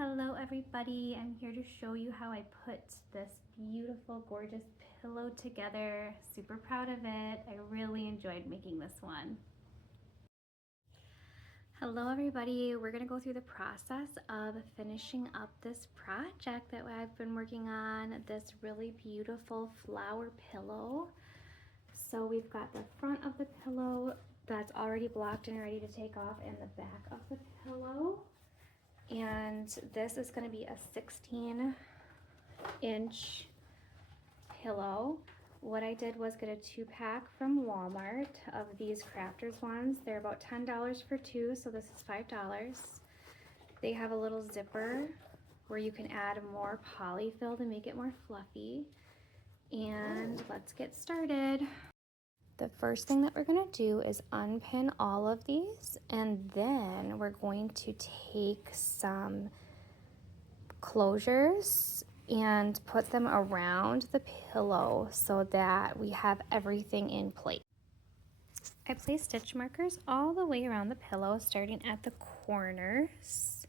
Hello everybody, I'm here to show you how I put this beautiful, gorgeous pillow together. Super proud of it. I really enjoyed making this one. Hello everybody, we're gonna go through the process of finishing up this project that I've been working on, this really beautiful flower pillow. So we've got the front of the pillow that's already blocked and ready to take off, and the back of the pillow. And this is going to be a 16-inch pillow. What I did was get a 2-pack from Walmart of these crafters ones. They're about $10 for 2, so this is $5. They have a little zipper where you can add more polyfill to make it more fluffy. And let's get started. The first thing that we're going to do is unpin all of these, and then we're going to take some closures and put them around the pillow so that we have everything in place. I placed stitch markers all the way around the pillow, starting at the corners,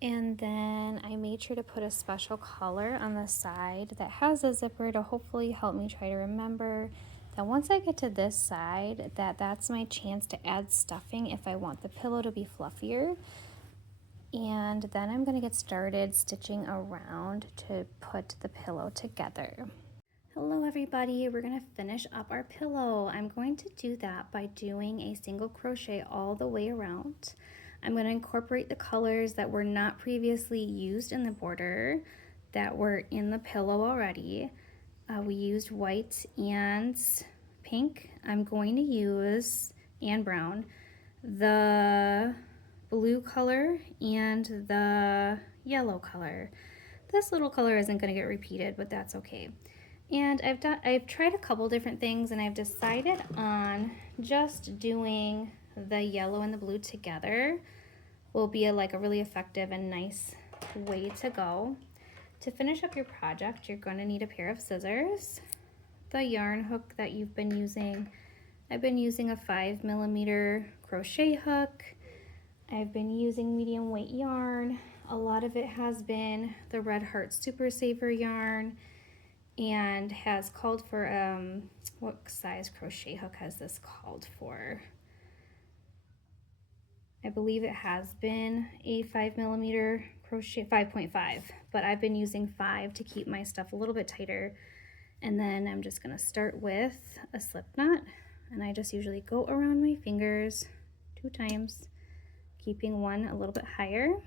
and then I made sure to put a special color on the side that has a zipper to hopefully help me try to remember that once I get to this side, that's my chance to add stuffing if I want the pillow to be fluffier. And then I'm going to get started stitching around to put the pillow together. Hello everybody, we're going to finish up our pillow. I'm going to do that by doing a single crochet all the way around. I'm going to incorporate the colors that were not previously used in the border that were in the pillow already. We used white and pink. I'm going to use, and brown, the blue color and the yellow color. This little color isn't going to get repeated, but that's okay. And I've tried a couple different things, and I've decided on just doing the yellow and the blue together will be like a really effective and nice way to go. To finish up your project, you're going to need a pair of scissors, the yarn hook that you've been using. I've been using a 5mm crochet hook. I've been using medium weight yarn. A lot of it has been the Red Heart Super Saver yarn and has called for, what size crochet hook has this called for? I believe it has been a 5mm crochet, 5.5, but I've been using 5 to keep my stuff a little bit tighter. And then I'm just gonna start with a slip knot, and I just usually go around my fingers 2 times, keeping one a little bit higher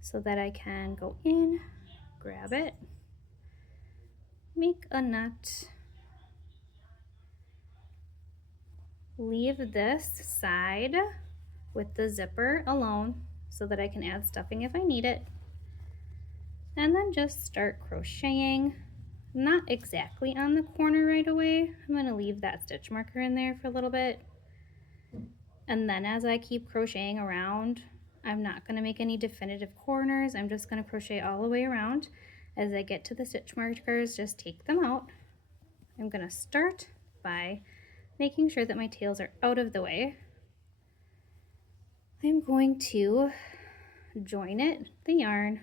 so that I can go in, grab it, make a knot, leave this side with the zipper alone so that I can add stuffing if I need it, and then just start crocheting. Not exactly on the corner right away. I'm going to leave that stitch marker in there for a little bit, and then as I keep crocheting around, I'm not going to make any definitive corners. I'm just going to crochet all the way around. As I get to the stitch markers, just take them out. I'm going to start by making sure that my tails are out of the way. I'm going to join it, the yarn,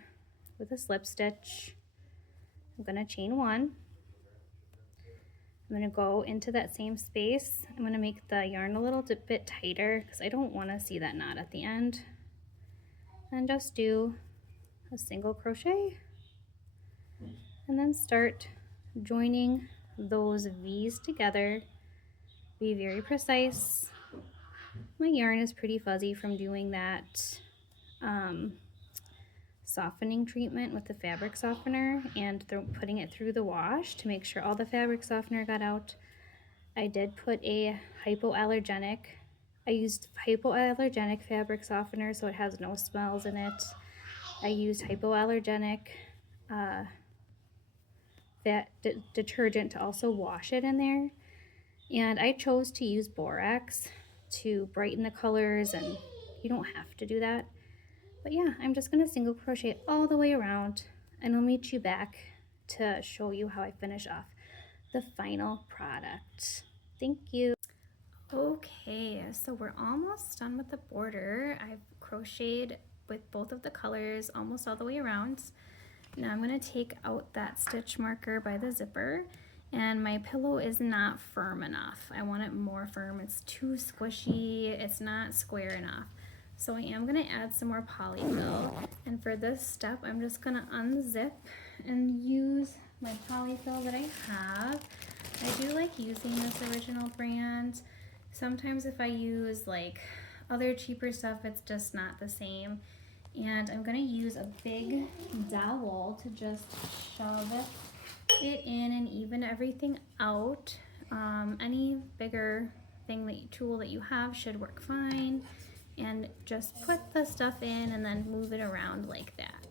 with a slip stitch. I'm going to chain 1. I'm going to go into that same space. I'm going to make the yarn a little bit tighter because I don't want to see that knot at the end. And just do a single crochet and then start joining those V's together. Be very precise. My yarn is pretty fuzzy from doing that softening treatment with the fabric softener and putting it through the wash to make sure all the fabric softener got out. I did put a hypoallergenic. I used hypoallergenic fabric softener so it has no smells in it. I used hypoallergenic detergent to also wash it in there. And I chose to use borax to brighten the colors, and you don't have to do that. But yeah, I'm just going to single crochet all the way around, and I'll meet you back to show you how I finish off the final product. Thank you. Okay, so we're almost done with the border. I've crocheted with both of the colors almost all the way around. Now I'm going to take out that stitch marker by the zipper, and my pillow is not firm enough. I want it more firm. It's too squishy. It's not square enough. So I am going to add some more polyfill, and for this step I'm just going to unzip and use my polyfill that I have. I do like using this original brand. Sometimes if I use like other cheaper stuff, it's just not the same. And I'm going to use a big dowel to just shove it in and even everything out. Any bigger tool that you have should work fine. And just put the stuff in and then move it around like that.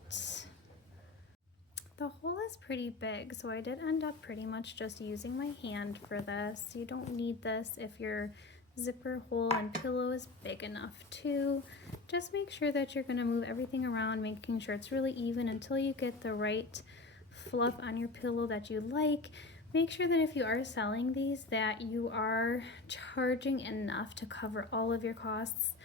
The hole is pretty big, so I did end up pretty much just using my hand for this. You don't need this if your zipper hole and pillow is big enough too. Just make sure that you're going to move everything around, making sure it's really even until you get the right fluff on your pillow that you like. Make sure that if you are selling these that you are charging enough to cover all of your costs.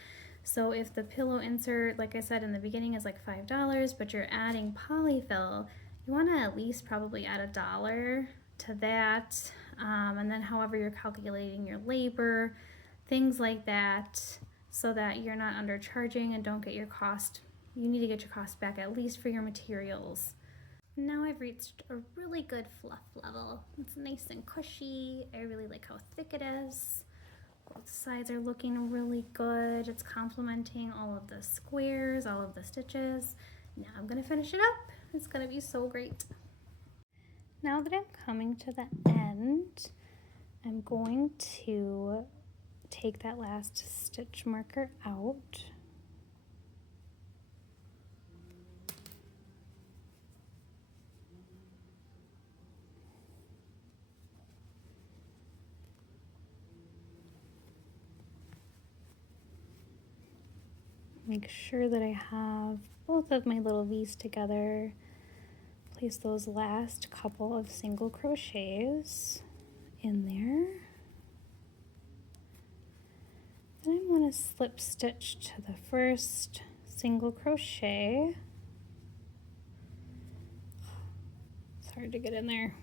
So if the pillow insert, like I said in the beginning, is like $5, but you're adding polyfill, you want to at least probably add $1 to that, and then however you're calculating your labor, things like that, so that you're not undercharging and don't get your cost. You need to get your cost back at least for your materials. Now I've reached a really good fluff level. It's nice and cushy. I really like how thick it is. Both sides are looking really good. It's complementing all of the squares, all of the stitches. Now I'm going to finish it up. It's going to be so great. Now that I'm coming to the end, I'm going to take that last stitch marker out. Make sure that I have both of my little V's together. Place those last couple of single crochets in there. Then I'm going to slip stitch to the first single crochet. It's hard to get in there.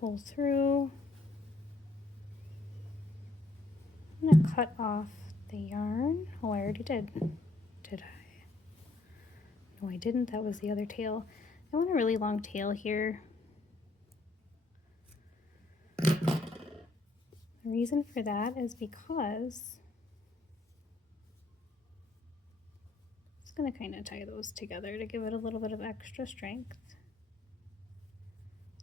Pull through. I'm going to cut off the yarn. Oh, I already did. Did I? No, I didn't. That was the other tail. I want a really long tail here. The reason for that is because I'm just going to kind of tie those together to give it a little bit of extra strength.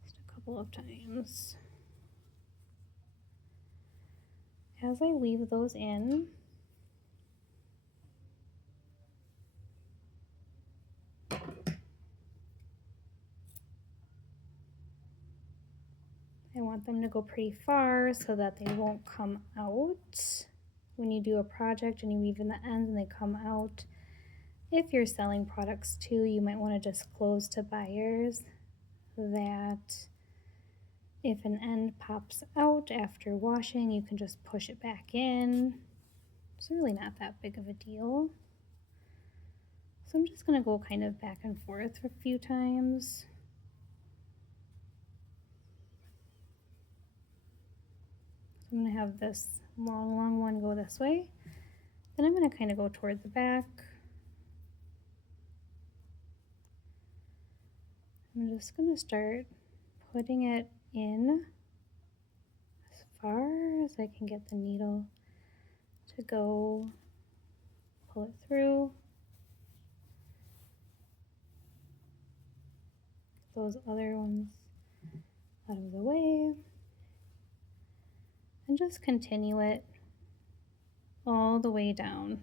Just a couple of times. As I weave those in, I want them to go pretty far so that they won't come out when you do a project and you weave in the ends and they come out. If you're selling products too, you might want to disclose to buyers that if an end pops out after washing, you can just push it back in. It's really not that big of a deal. So I'm just going to go kind of back and forth a few times. I'm going to have this long one go this way. Then I'm going to kind of go toward the back. I'm just going to start putting it in as far as I can get the needle to go. Pull it through. Get those other ones out of the way. And just continue it all the way down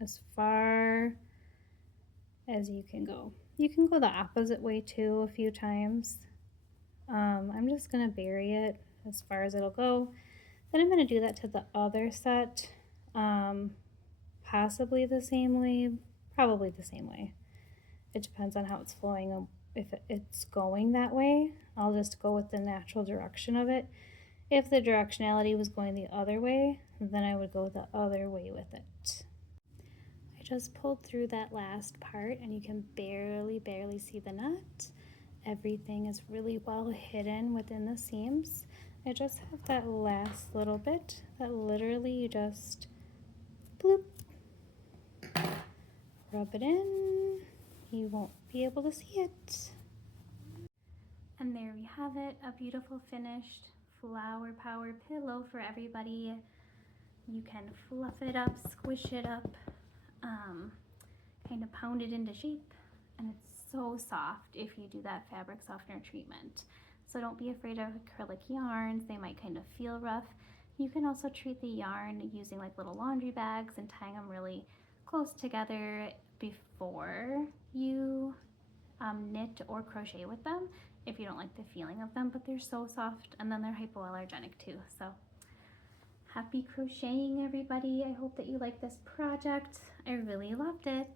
as far as you can go. You can go the opposite way too a few times. I'm just going to bury it as far as it'll go. Then I'm going to do that to the other set, possibly the same way, probably the same way. It depends on how it's flowing if it's going that way, I'll just go with the natural direction of it. If the directionality was going the other way, then I would go the other way with it. I just pulled through that last part and you can barely see the nut. Everything is really well hidden within the seams. I just have that last little bit that literally you just bloop, rub it in. You won't be able to see it. And there we have it, a beautiful finished flower power pillow for everybody. You can fluff it up, squish it up, kind of pound it into shape, and it's so soft if you do that fabric softener treatment. So don't be afraid of acrylic yarns. They might kind of feel rough. You can also treat the yarn using like little laundry bags and tying them really close together before you knit or crochet with them if you don't like the feeling of them, but they're so soft, and then they're hypoallergenic too. So happy crocheting, everybody. I hope that you like this project. I really loved it.